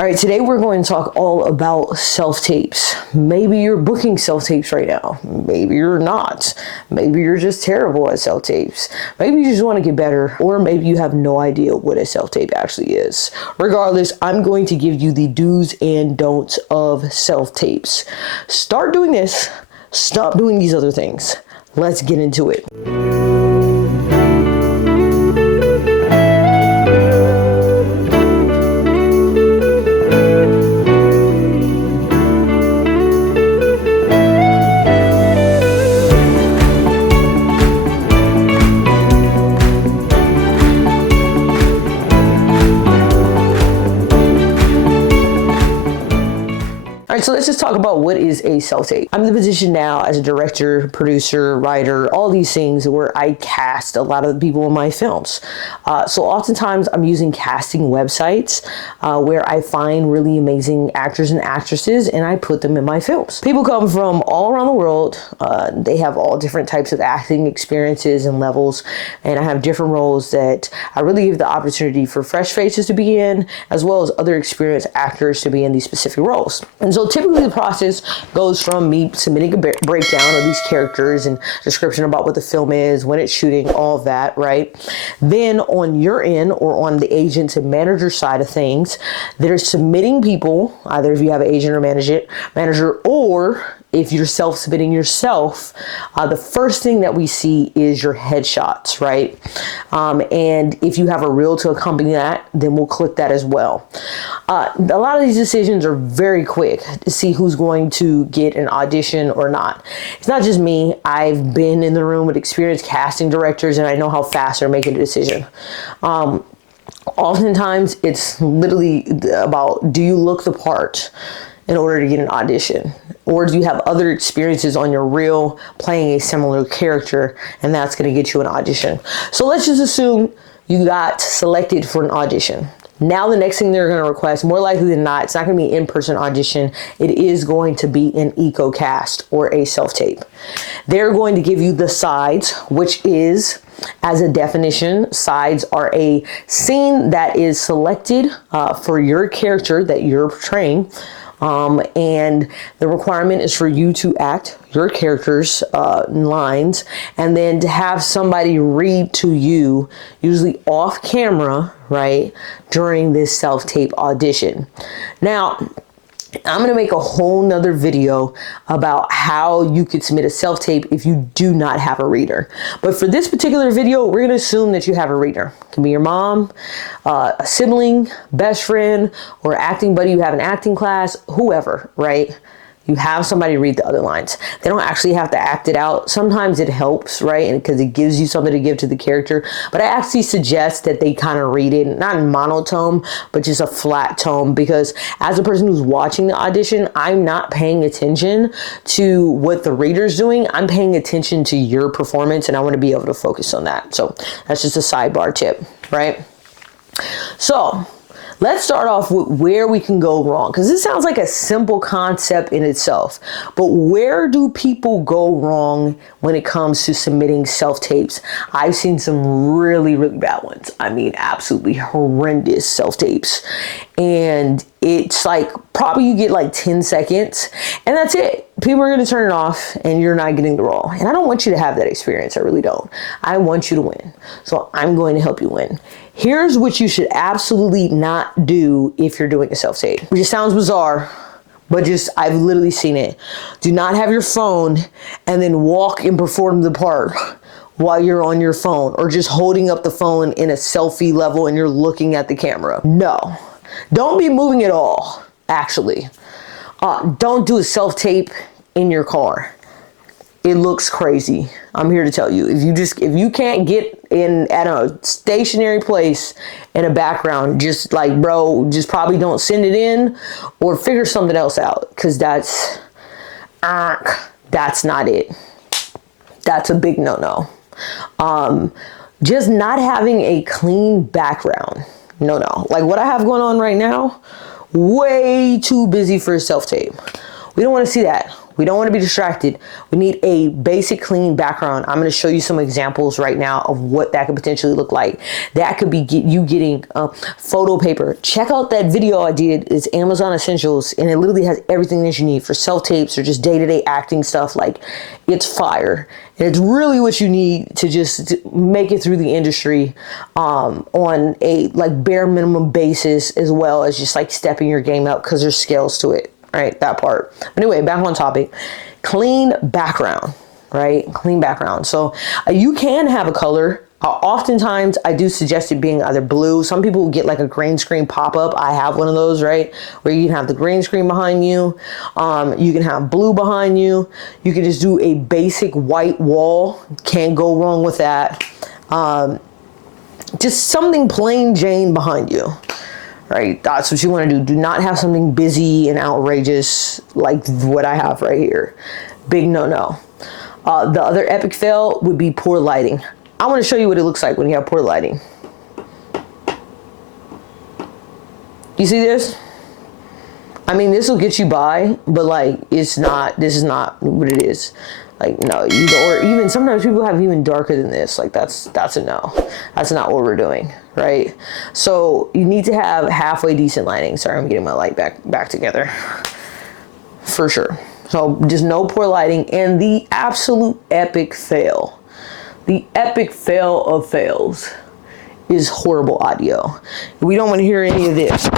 All right, today we're going to talk all about self-tapes. Maybe you're booking self-tapes right now. Maybe you're not. Maybe you're just terrible at self-tapes. Maybe you just want to get better, or maybe you have no idea what a self-tape actually is. Regardless, I'm going to give you the do's and don'ts of self-tapes. Start doing this. Stop doing these other things. Let's get into it. All right, so let's just talk about what is a self-tape. I'm in the position now as a director, producer, writer, all these things where I cast a lot of the people in my films. So oftentimes I'm using casting websites where I find really amazing actors and actresses and I put them in my films. People come from all around the world. They have all different types of acting experiences and levels. And I have different roles that I really give the opportunity for fresh faces to be in, as well as other experienced actors to be in these specific roles. And so typically the process goes from me submitting a breakdown of these characters and description about what the film is, when it's shooting, all of that, right? Then on your end, or on the agent and manager side of things, they're submitting people, either if you have an agent or manager, or if you're self-submitting yourself, the first thing that we see is your headshots, right? And if you have a reel to accompany that, then we'll click that as well. A lot of these decisions are very quick to see who's going to get an audition or not. It's not just me. I've been in the room with experienced casting directors and I know how fast they're making a decision. Oftentimes it's literally about, do you look the part in order to get an audition? Or do you have other experiences on your reel playing a similar character, and that's going to get you an audition? So let's just assume you got selected for an audition. Now the next thing they're going to request, more likely than not, it's not going to be an in-person audition. It is going to be an eco-cast or a self-tape. They're going to give you the sides, which is, as a definition, sides are a scene that is selected for your character that you're portraying. And the requirement is for you to act your character's lines, and then to have somebody read to you, usually off camera, right, during this self-tape audition. Now, I'm going to make a whole nother video about how you could submit a self-tape if you do not have a reader. But for this particular video, we're going to assume that you have a reader. It can be your mom, a sibling, best friend, or acting buddy you have in acting class, whoever, right? You have somebody read the other lines. They don't actually have to act it out. Sometimes it helps, right? And because it gives you something to give to the character. But I actually suggest that they kind of read it, not in monotone, but just a flat tone. Because as a person who's watching the audition, I'm not paying attention to what the reader's doing. I'm paying attention to your performance, and I want to be able to focus on that. So that's just a sidebar tip, right? So let's start off with where we can go wrong, because this sounds like a simple concept in itself, but where do people go wrong when it comes to submitting self-tapes? I've seen some really, really bad ones. I mean, absolutely horrendous self-tapes. And it's like, probably you get like 10 seconds and that's it. People are going to turn it off and you're not getting the role. And I don't want you to have that experience. I really don't. I want you to win. So I'm going to help you win. Here's what you should absolutely not do if you're doing a self-tape. It just sounds bizarre, but I've literally seen it. Do not have your phone and then walk and perform the part while you're on your phone, or just holding up the phone in a selfie level and you're looking at the camera. No. Don't be moving at all, actually. Don't do a self-tape in your car. It looks crazy. I'm here to tell you. If you can't get in at a stationary place in a background, just like, bro, just probably don't send it in or figure something else out, because that's not it. That's a big no-no. Just not having a clean background. No. Like what I have going on right now, way too busy for a self-tape. We don't want to see that. We don't want to be distracted. We need a basic clean background. I'm going to show you some examples right now of what that could potentially look like. That could be you getting photo paper. Check out that video I did. It's Amazon Essentials, and it literally has everything that you need for self-tapes or just day-to-day acting stuff. Like, it's fire. And it's really what you need to just make it through the industry on a like bare minimum basis, as well as just like stepping your game up, because there's scales to it, right? That part. But anyway, back on topic. Clean background, right? Clean background. So you can have a color. Oftentimes I do suggest it being either blue. Some people will get like a green screen pop-up. I have one of those, right? Where you can have the green screen behind you. You can have blue behind you. You can just do a basic white wall. Can't go wrong with that. Just something plain Jane behind you, right? That's what you want to do. Do not have something busy and outrageous like what I have right here. Big no-no. The other epic fail would be poor lighting. I want to show you what it looks like when you have poor lighting. You see this? I mean, this will get you by, but like, this is not what it is. Like, no, or even sometimes people have even darker than this. Like, that's a no. That's not what we're doing, right? So you need to have halfway decent lighting. Sorry, I'm getting my light back together. For sure. So just no poor lighting. And the absolute epic fail. The epic fail of fails is horrible audio. We don't want to hear any of this.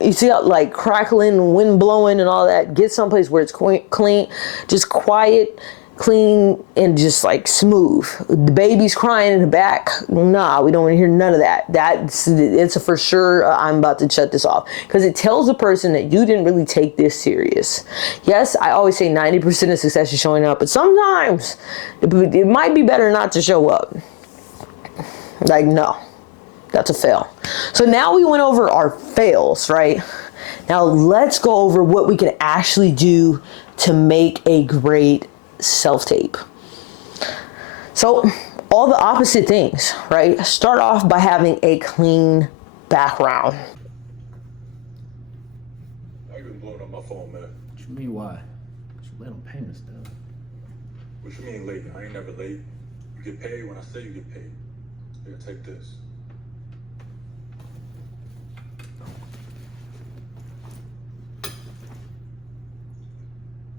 You see how like crackling, wind blowing and all that? Get someplace where it's clean, just quiet, clean, and just like smooth. The baby's crying in the back. Nah, we don't want to hear none of that. It's a for sure. I'm about to shut this off, because it tells the person that you didn't really take this serious. Yes, I always say 90% of success is showing up, but sometimes it might be better not to show up. Like, no, that's a fail. So now we went over our fails, right? Now let's go over what we can actually do to make a great self-tape. So all the opposite things, right? Start off by having a clean background. I been blowing up my phone, man. What you mean, why? You late on payments, though. What you mean late? I ain't never late. You get paid when I say you get paid. Here, take this.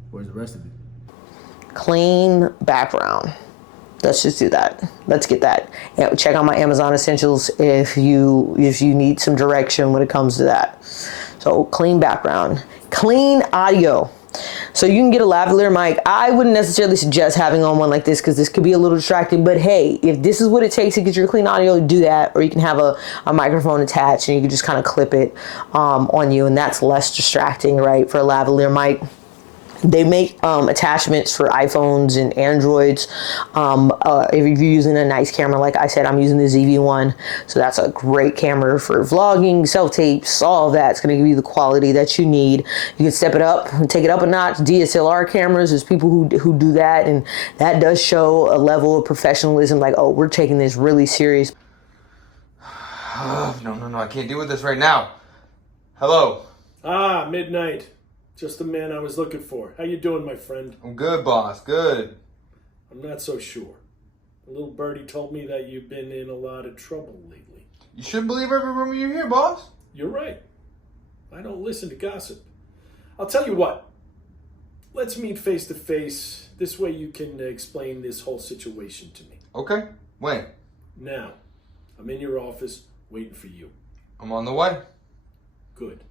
Where's the rest of it? Clean background. Let's just do that. Let's get that. And check out my Amazon Essentials if you need some direction when it comes to that. So clean background, clean audio. So you can get a lavalier mic. I wouldn't necessarily suggest having on one like this, because this could be a little distracting, but hey, if this is what it takes to get your clean audio, do that. Or you can have a microphone attached and you can just kind of clip it on you, and that's less distracting, right, for a lavalier mic. They make attachments for iPhones and Androids. If you're using a nice camera, like I said, I'm using the ZV-1. So that's a great camera for vlogging, self-tapes, all of that. It's going to give you the quality that you need. You can step it up and take it up a notch. DSLR cameras, there's people who do that, and that does show a level of professionalism, like, oh, we're taking this really serious. No, I can't deal with this right now. Hello. Ah, midnight. Just the man I was looking for. How you doing, my friend? I'm good, boss. Good. I'm not so sure. A little birdie told me that you've been in a lot of trouble lately. You shouldn't believe every rumor you hear, boss. You're right. I don't listen to gossip. I'll tell you what. Let's meet face to face. This way you can explain this whole situation to me. Okay. When? Now. I'm in your office waiting for you. I'm on the way. Good.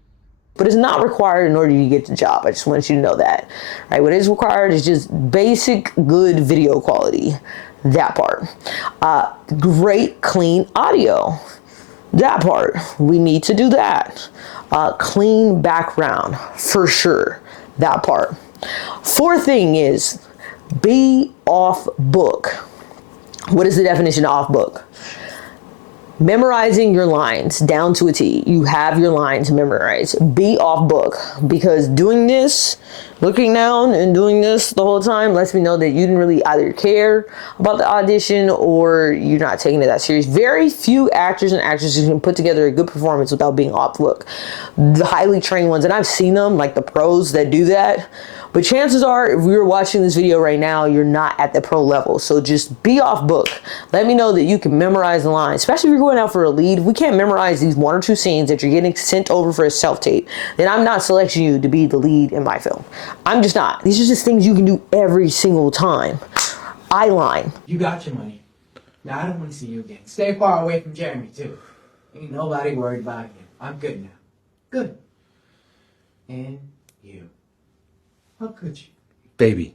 But it's not required in order to get the job. I just want you to know that, right? What is required is just basic good video quality. That part. Great clean audio. That part. We need to do that. Clean background, for sure. That part. Fourth thing is be off book. What is the definition of off book? Memorizing your lines down to a T. You have your lines memorized. Be off book, because doing this, looking down and doing this the whole time lets me know that you didn't really either care about the audition or you're not taking it that serious. Very few actors and actresses can put together a good performance without being off book. The highly trained ones, and I've seen them, like the pros that do that. But chances are, if we were watching this video right now, you're not at the pro level. So just be off book. Let me know that you can memorize the lines, especially if you're going out for a lead. If we can't memorize these 1 or 2 scenes that you're getting sent over for a self-tape, then I'm not selecting you to be the lead in my film. I'm just not. These are just things you can do every single time. Eye line. You got your money. Now I don't want to see you again. Stay far away from Jeremy, too. Ain't nobody worried about him. I'm good now. Good. And you. How could you? Baby,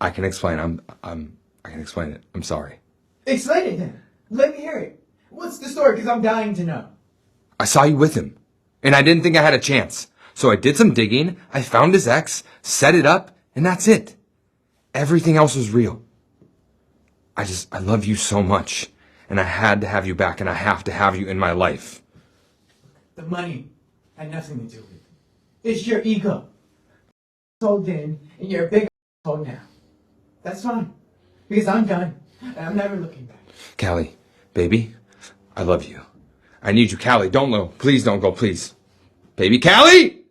I can explain. I can explain it. I'm sorry. Explain it then. Let me hear it. What's the story? Because I'm dying to know. I saw you with him, and I didn't think I had a chance. So I did some digging, I found his ex, set it up, and that's it. Everything else was real. I love you so much, and I had to have you back, and I have to have you in my life. The money had nothing to do with it. It's your ego. Sold in, and you're a big asshole now. That's fine. Because I'm done, and I'm never looking back. Callie, baby, I love you. I need you, Callie. Don't go. Please don't go, please. Baby Callie!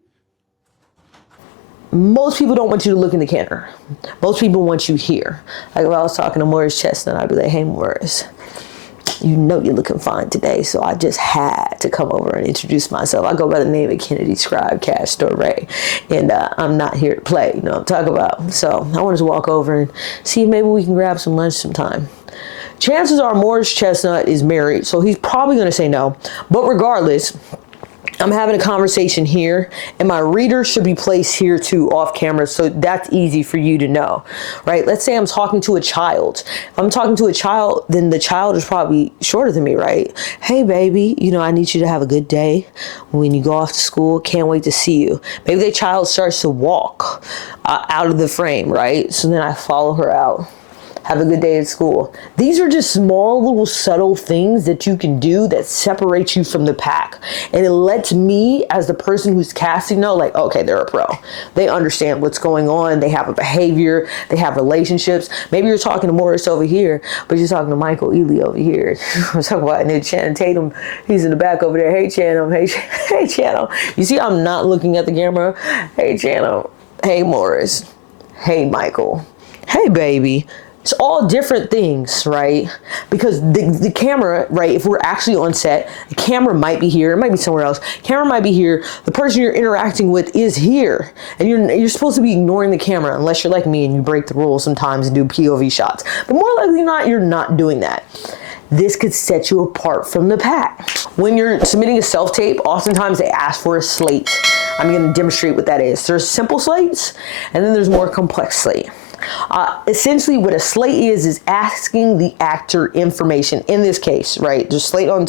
Most people don't want you to look in the camera. Most people want you here. Like if I was talking to Morris Chestnut, I'd be like, hey Morris, you know you're looking fine today, so I just had to come over and introduce myself. I go by the name of Kennedy Scribe Cash Ray, and I'm not here to play, you know what I'm talking about. So I wanted to walk over and see if maybe we can grab some lunch sometime. Chances are Morris Chestnut is married, so he's probably going to say no. But regardless, I'm having a conversation here, and my reader should be placed here too, off camera, so that's easy for you to know, right? Let's say I'm talking to a child. If I'm talking to a child, then the child is probably shorter than me, right? Hey, baby, you know, I need you to have a good day when you go off to school. Can't wait to see you. Maybe the child starts to walk out of the frame, right? So then I follow her out. Have a good day at school. These are just small little subtle things that you can do that separate you from the pack. And it lets me as the person who's casting know, like, okay, they're a pro. They understand what's going on. They have a behavior. They have relationships. Maybe you're talking to Morris over here, but you're talking to Michael Ely over here. I'm talking about Channing Tatum. He's in the back over there. Hey, Channing. Hey, Channing. You see, I'm not looking at the camera. Hey, Channing. Hey, Morris. Hey, Michael. Hey, baby. It's all different things, right? Because the camera, right, if we're actually on set, the camera might be here, it might be somewhere else. Camera might be here, the person you're interacting with is here. And you're supposed to be ignoring the camera unless you're like me and you break the rules sometimes and do POV shots. But more likely than not, you're not doing that. This could set you apart from the pack. When you're submitting a self-tape, oftentimes they ask for a slate. I'm gonna demonstrate what that is. There's simple slates, and then there's more complex slate. Essentially what a slate is asking the actor information. In this case, right, there's slate on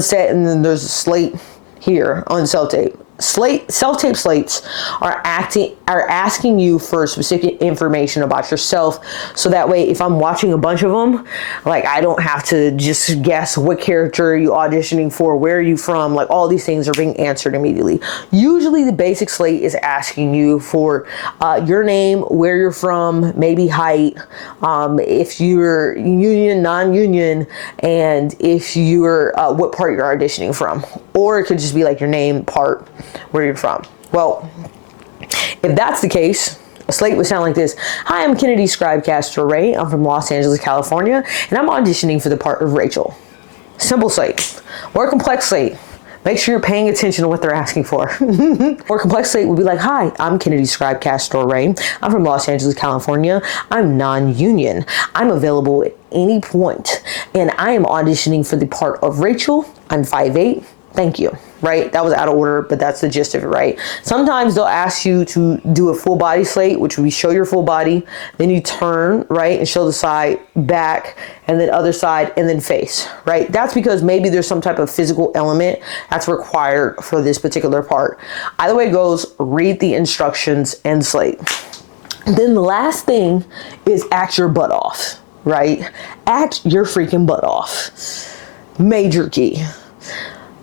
set, and then there's a slate here on self-tape. Self-tape slates are asking you for specific information about yourself, so that way if I'm watching a bunch of them, like I don't have to just guess what character are you auditioning for, where are you from, like all these things are being answered immediately. Usually the basic slate is asking you for your name, where you're from, maybe height, if you're union, non-union, and if you're what part you're auditioning from. Or it could just be like your name, part, where you're from. Well, if that's the case, a slate would sound like this. Hi, I'm Kennedy Scribe Castro Ray. I'm from Los Angeles, California, and I'm auditioning for the part of Rachel. Simple slate. More complex slate. Make sure you're paying attention to what they're asking for. More complex slate would be like, hi, I'm Kennedy Scribe Castro Ray. I'm from Los Angeles, California. I'm non-union. I'm available at any point, and I am auditioning for the part of Rachel. I'm 5'8". Thank you, right? That was out of order, but that's the gist of it, right? Sometimes they'll ask you to do a full body slate, which would be show your full body, then you turn, right, and show the side, back, and then other side, and then face, right? That's because maybe there's some type of physical element that's required for this particular part. Either way it goes, read the instructions and slate. Then the last thing is act your butt off, right? Act your freaking butt off. Major key.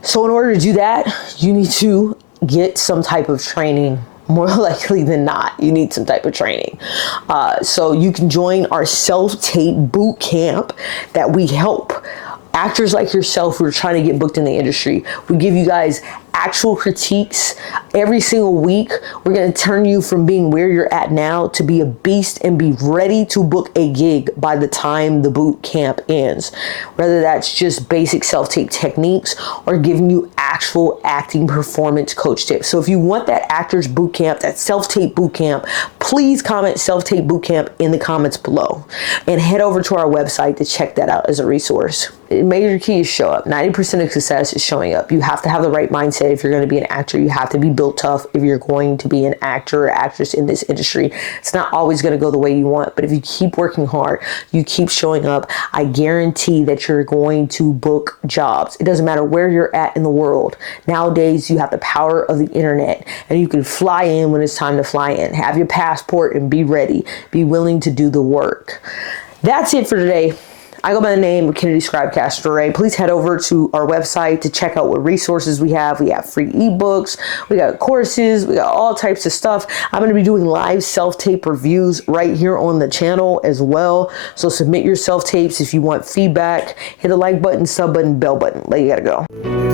So in order to do that, you need to get some type of training. More likely than not, you need some type of training. So you can join our self-tape boot camp that we help actors like yourself who are trying to get booked in the industry. We give you guys actual critiques every single week. We're going to turn you from being where you're at now to be a beast and be ready to book a gig by the time the boot camp ends. Whether that's just basic self-tape techniques or giving you actual acting performance coach tips. So if you want that actors boot camp, that self-tape boot camp, please comment self-tape boot camp in the comments below and head over to our website to check that out as a resource. Major key is show up. 90% of success is showing up. You have to have the right mindset if you're going to be an actor. You have to be built tough if you're going to be an actor or actress in this industry. It's not always going to go the way you want, but if you keep working hard, you keep showing up, I guarantee that you're going to book jobs. It doesn't matter where you're at in the world. Nowadays, you have the power of the internet and you can fly in when it's time to fly in. Have your passport and be ready. Be willing to do the work. That's it for today. I go by the name of Kennedy Scribecast Ray. Please head over to our website to check out what resources we have. We have free ebooks, we got courses, we got all types of stuff. I'm going to be doing live self-tape reviews right here on the channel as well. So submit your self-tapes if you want feedback. Hit the like button, sub button, bell button. There you gotta go.